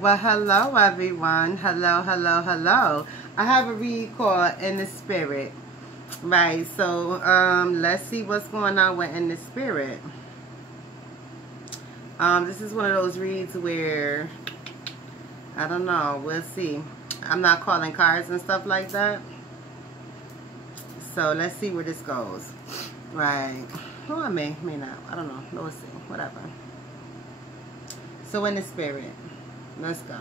Well, hello everyone. Hello, hello, hello. I have a read called In the Spirit. Right, so let's see what's going on with In the Spirit. This is one of those reads where I don't know, we'll see. I'm not calling cards and stuff like that. So let's see where this goes. Right. Well, I may not. I don't know. We'll see. Whatever. So In the Spirit. Let's go.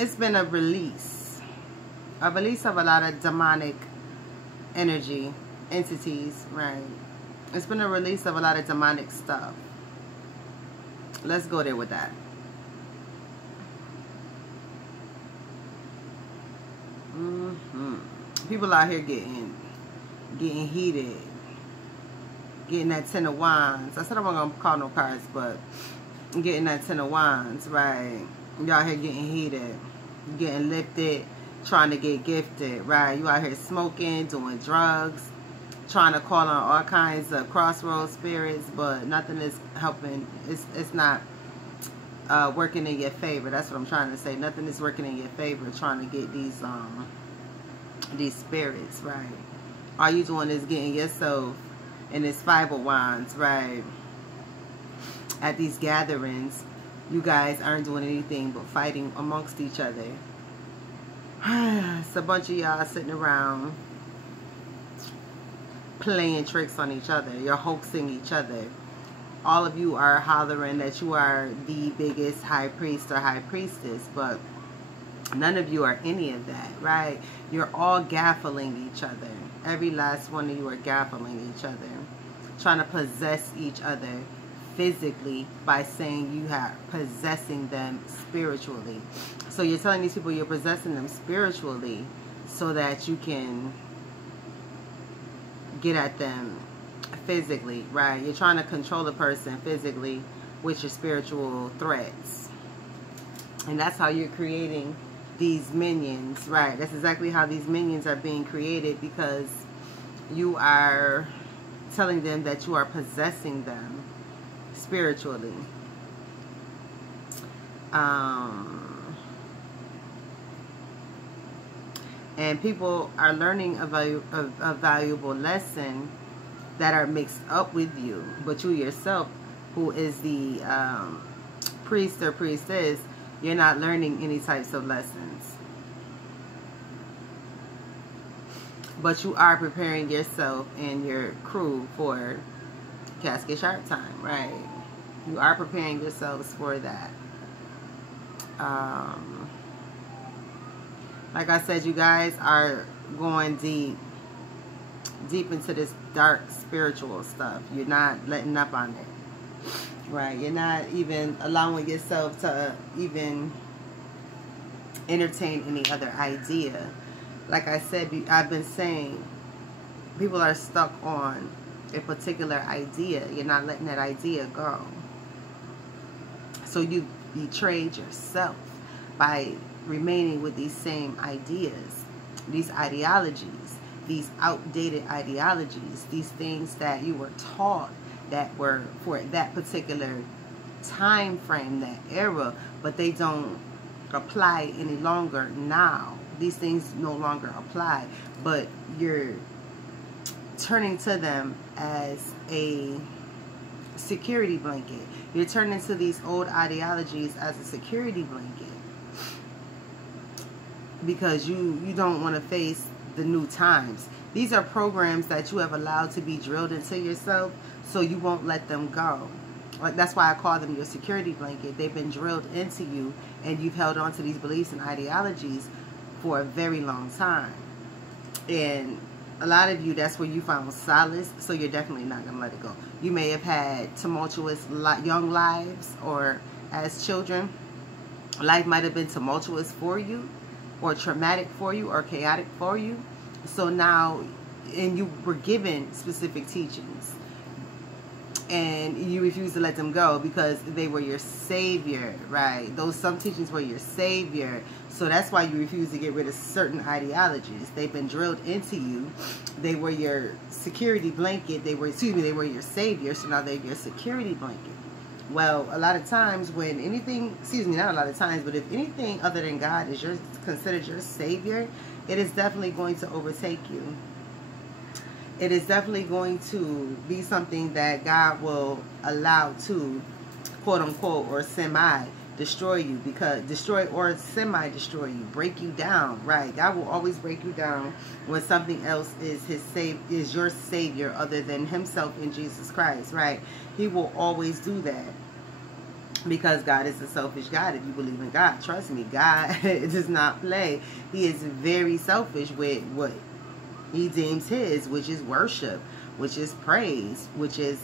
It's been a release of a lot of demonic energy, entities, right? It's been a release of a lot of demonic stuff. Let's go there with that. People out here getting heated. Getting that 10 of wands. I said I wasn't going to call no cards, but getting that 10 of wands, right? Y'all here getting heated. Getting lifted. Trying to get gifted, right? You out here smoking, doing drugs. Trying to call on all kinds of crossroads spirits, but nothing is helping. It's not working in your favor. That's what I'm trying to say. Nothing is working in your favor trying to get these spirits, right? All you doing is getting yourself in this 5 of wands, right? At these gatherings, you guys aren't doing anything but fighting amongst each other. It's a bunch of y'all sitting around playing tricks on each other. You're hoaxing each other. All of you are hollering that you are the biggest high priest or high priestess, but none of you are any of that, right? You're all gaffling each other. Every last one of you are gaffling each other, trying to possess each other physically by saying you are possessing them spiritually. So you're telling these people you're possessing them spiritually so that you can get at them physically, right? You're trying to control a person physically with your spiritual threats. And that's how you're creating these minions, right? That's exactly how these minions are being created, because you are telling them that you are possessing them spiritually. And people are learning a valuable lesson that are mixed up with you, but you yourself, who is the priest or priestess, you're not learning any types of lessons. But you are preparing yourself and your crew for Casket Sharp time, right? You are preparing yourselves for that. Like I said, you guys are going deep into this dark spiritual stuff. You're not letting up on it. Right, you're not even allowing yourself to even entertain any other idea. Like I said, I've been saying, people are stuck on a particular idea. You're not letting that idea go. So you betrayed yourself by remaining with these same ideas, these ideologies, these outdated ideologies, these things that you were taught that were for that particular time frame, that era, but they don't apply any longer now. These things no longer apply, but you're turning to them as a security blanket. You're turning to these old ideologies as a security blanket because you don't want to face the new times. These are programs that you have allowed to be drilled into yourself, so you won't let them go. Like, that's why I call them your security blanket. They've been drilled into you, and you've held on to these beliefs and ideologies for a very long time. And a lot of you, that's where you found solace, so you're definitely not going to let it go. You may have had tumultuous young lives, or as children, life might have been tumultuous for you, or traumatic for you, or chaotic for you. So now, and you were given specific teachings. and you refuse to let them go because they were your savior, right? Some teachings were your savior. So that's why you refuse to get rid of certain ideologies. They've been drilled into you. They were your security blanket. They were your savior. So now they're your security blanket. Well, a lot of times when anything, not a lot of times, but if anything other than God is considered your savior, it is definitely going to overtake you. It is definitely going to be something that God will allow to, quote unquote, or semi destroy you, destroy or semi destroy you, break you down, right? God will always break you down when something else is your savior other than himself in Jesus Christ, right? He will always do that because God is a selfish God. If you believe in God, trust me, God does not play. He is very selfish with what he deems his, which is worship, which is praise, which is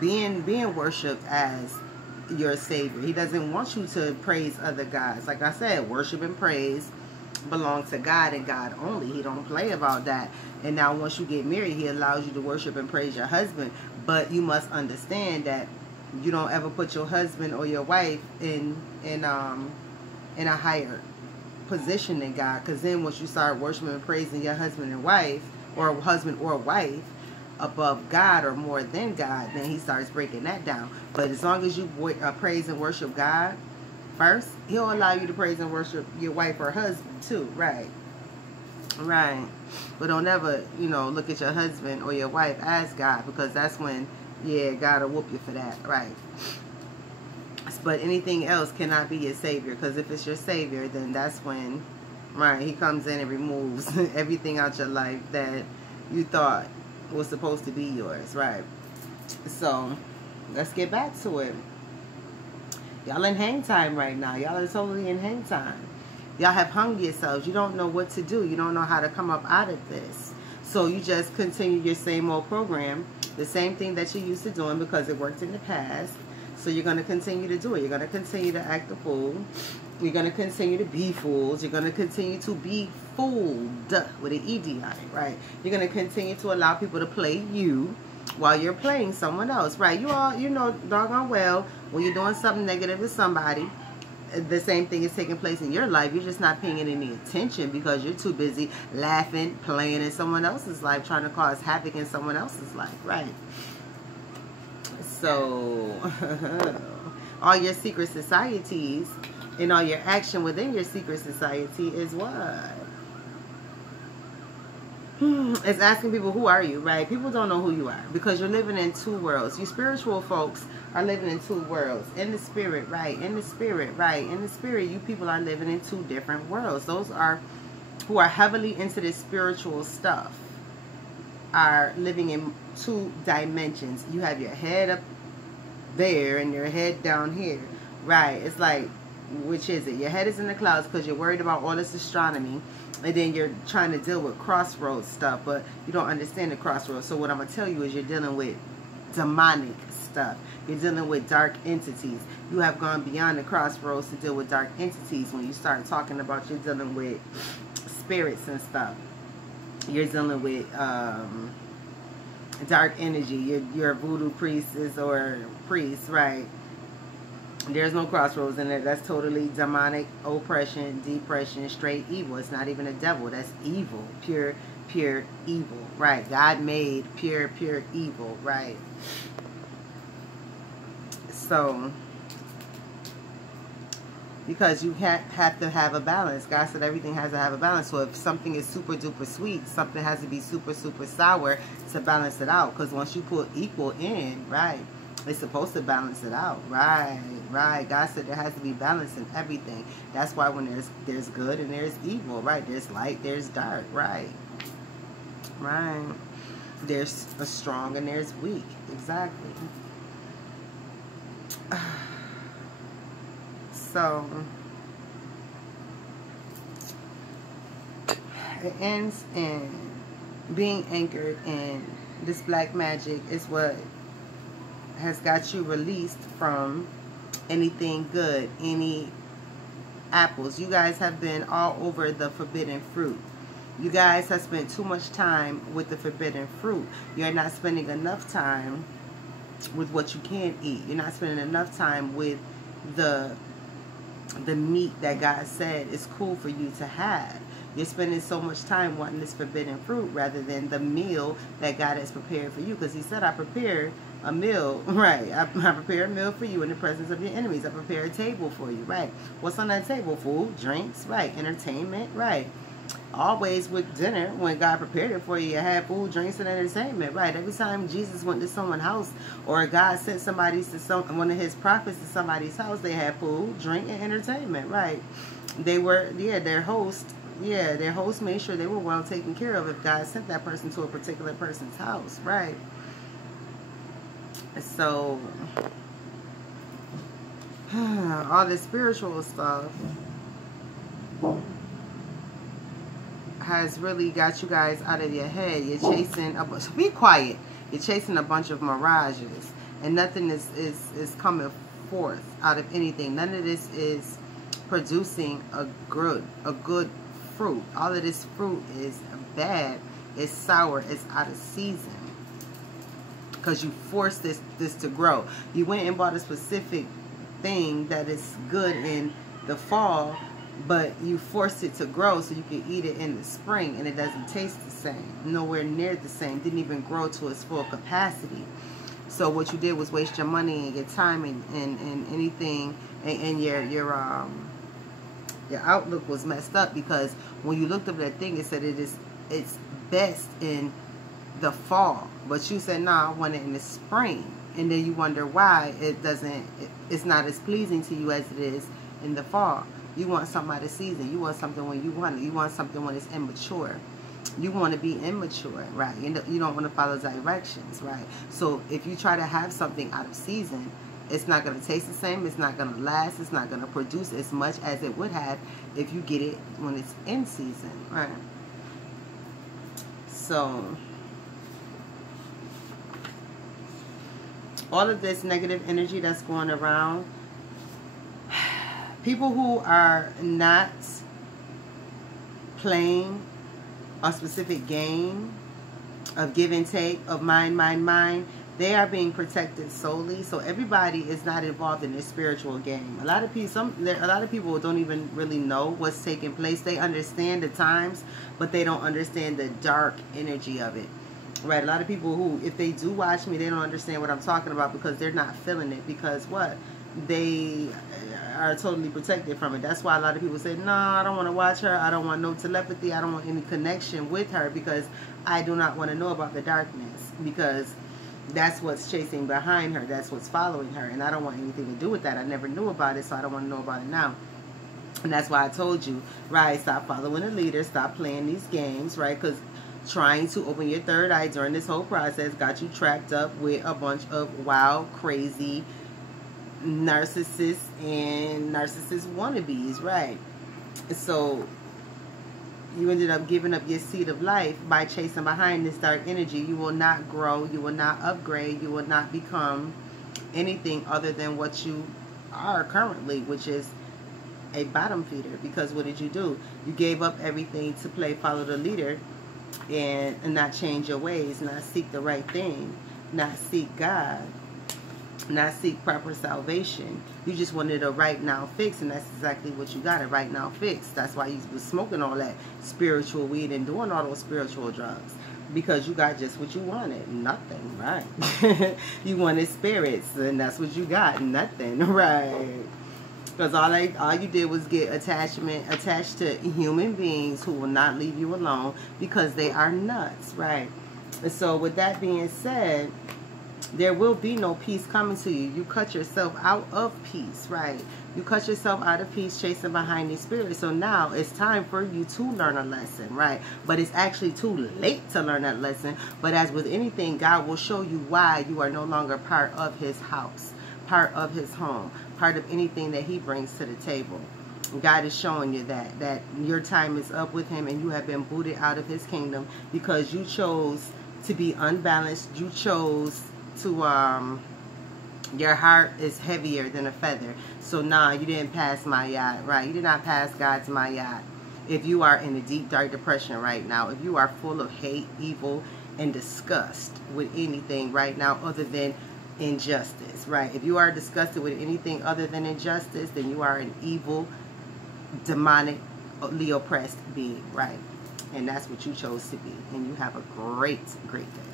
being worshipped as your savior. He doesn't want you to praise other gods. Like I said, worship and praise belong to God and God only. He don't play about that. And now once you get married, he allows you to worship and praise your husband. But you must understand that you don't ever put your husband or your wife in a higher position than God, because then once you start worshiping and praising your husband and wife, or husband or wife above God or more than God, then he starts breaking that down. But as long as you praise and worship God first, he'll allow you to praise and worship your wife or husband too, right? Right. But don't ever, look at your husband or your wife as God, because that's when, God will whoop you for that, right? But anything else cannot be your savior, because if it's your savior, then that's when, right, he comes in and removes everything out your life that you thought was supposed to be yours, right? So let's get back to it. Y'all in hang time right now. Y'all are totally in hang time. Y'all have hung yourselves. You don't know what to do. You don't know how to come up out of this. So you just continue your same old program, the same thing that you're used to doing because it worked in the past. So you're going to continue to do it. You're going to continue to act a fool. You're going to continue to be fools. You're going to continue to be fooled with an ED on it, right? You're going to continue to allow people to play you while you're playing someone else, right? You know doggone well when you're doing something negative to somebody, the same thing is taking place in your life. You're just not paying it any attention because you're too busy laughing, playing in someone else's life, trying to cause havoc in someone else's life, right? So, all your secret societies and all your action within your secret society is what? It's asking people, who are you, right? People don't know who you are because you're living in two worlds. You spiritual folks are living in two worlds. In the spirit, right? In the spirit, right? In the spirit, you people are living in two different worlds. Those are who are heavily into this spiritual stuff are living in two dimensions. You have your head up there and your head down here, right? It's like, which is it? Your head is in the clouds because you're worried about all this astronomy, and then you're trying to deal with crossroads stuff, but you don't understand the crossroads. So what I'm going to tell you is you're dealing with demonic stuff. You're dealing with dark entities. You have gone beyond the crossroads to deal with dark entities. When you start talking about you're dealing with spirits and stuff, you're dealing with dark energy. You're a voodoo priestess or priest, right? There's no crossroads in there. That's totally demonic oppression, depression, straight evil. It's not even a devil. That's evil. Pure evil, right? God made pure evil, right? So, because you have to have a balance. God said everything has to have a balance. So if something is super duper sweet, something has to be super sour to balance it out. Because once you put equal in, right, it's supposed to balance it out, right? God said there has to be balance in everything. That's why when there's good and there's evil, right? There's light, there's dark, right? There's a strong and there's weak, exactly. So it ends in being anchored in this black magic is what has got you released from anything good, any apples. You guys have been all over the forbidden fruit. You guys have spent too much time with the forbidden fruit. You're not spending enough time with what you can eat. You're not spending enough time with the meat that God said is cool for you to have. You're spending so much time wanting this forbidden fruit rather than the meal that God has prepared for you. Because he said, I prepared a meal, right? I prepare a meal for you in the presence of your enemies. I prepare a table for you, right? What's on that table? Food, drinks, right? Entertainment, right? Always with dinner, when God prepared it for you, you had food, drinks, and entertainment, right? Every time Jesus went to someone's house, or God sent somebody to one of his prophets to somebody's house, they had food, drink, and entertainment, right? They were, their host, their host made sure they were well taken care of if God sent that person to a particular person's house, right? So, all this spiritual stuff has really got you guys out of your head. You're chasing be quiet. You're chasing a bunch of mirages, and nothing is coming forth out of anything. None of this is producing a good fruit. All of this fruit is bad. It's sour. It's out of season. Because you forced this to grow. You went and bought a specific thing that is good in the fall, but you forced it to grow so you can eat it in the spring, and it doesn't taste the same. Nowhere near the same. Didn't even grow to its full capacity. So what you did was waste your money and your time and anything, and your outlook was messed up, because when you looked up that thing, it said it's best in the fall, but you said, no, I want it in the spring, and then you wonder why it's not as pleasing to you as it is in the fall. You want something out of season. You want something when you want it. You want something when it's immature. You want to be immature, right? You don't want to follow directions, right? So if you try to have something out of season, it's not going to taste the same. It's not going to last. It's not going to produce as much as it would have if you get it when it's in season, right? So all of this negative energy that's going around, people who are not playing a specific game of give and take, of mind, they are being protected solely. So everybody is not involved in this spiritual game. A lot of people don't even really know what's taking place. They understand the times, but they don't understand the dark energy of it. Right, a lot of people who, if they do watch me, they don't understand what I'm talking about, because they're not feeling it, because what? They are totally protected from it. That's why a lot of people say, no, I don't want to watch her. I don't want no telepathy. I don't want any connection with her, because I do not want to know about the darkness, because that's what's chasing behind her. That's what's following her, and I don't want anything to do with that. I never knew about it, so I don't want to know about it now. And that's why I told you, right, stop following the leader, stop playing these games, right, because trying to open your third eye during this whole process got you trapped up with a bunch of wild, crazy narcissists and narcissist wannabes, right? So you ended up giving up your seed of life by chasing behind this dark energy. You will not grow. You will not upgrade. You will not become anything other than what you are currently, which is a bottom feeder. Because what did you do? You gave up everything to follow the leader, and not change your ways, not seek the right thing, not seek God, not seek proper salvation. You just wanted a right now fix, and that's exactly what you got, a right now fix. That's why you was smoking all that spiritual weed and doing all those spiritual drugs, because you got just what you wanted. Nothing, right? You wanted spirits, and that's what you got. Nothing, right? Because all you did was get attached to human beings who will not leave you alone, because they are nuts, right? And so with that being said, there will be no peace coming to you. You cut yourself out of peace, right? You cut yourself out of peace chasing behind these spirits. So now it's time for you to learn a lesson, right? But it's actually too late to learn that lesson. But as with anything, God will show you why you are no longer part of his house, part of his home, part of anything that he brings to the table. God is showing you that your time is up with him, and you have been booted out of his kingdom because you chose to be unbalanced. You chose to your heart is heavier than a feather. So nah, you didn't pass my yacht, right? You did not pass God's my yacht. If you are in a deep, dark depression right now, if you are full of hate, evil, and disgust with anything right now other than injustice, right? If you are disgusted with anything other than injustice, then you are an evil, demonically oppressed being, right? And that's what you chose to be. And you have a great, great day.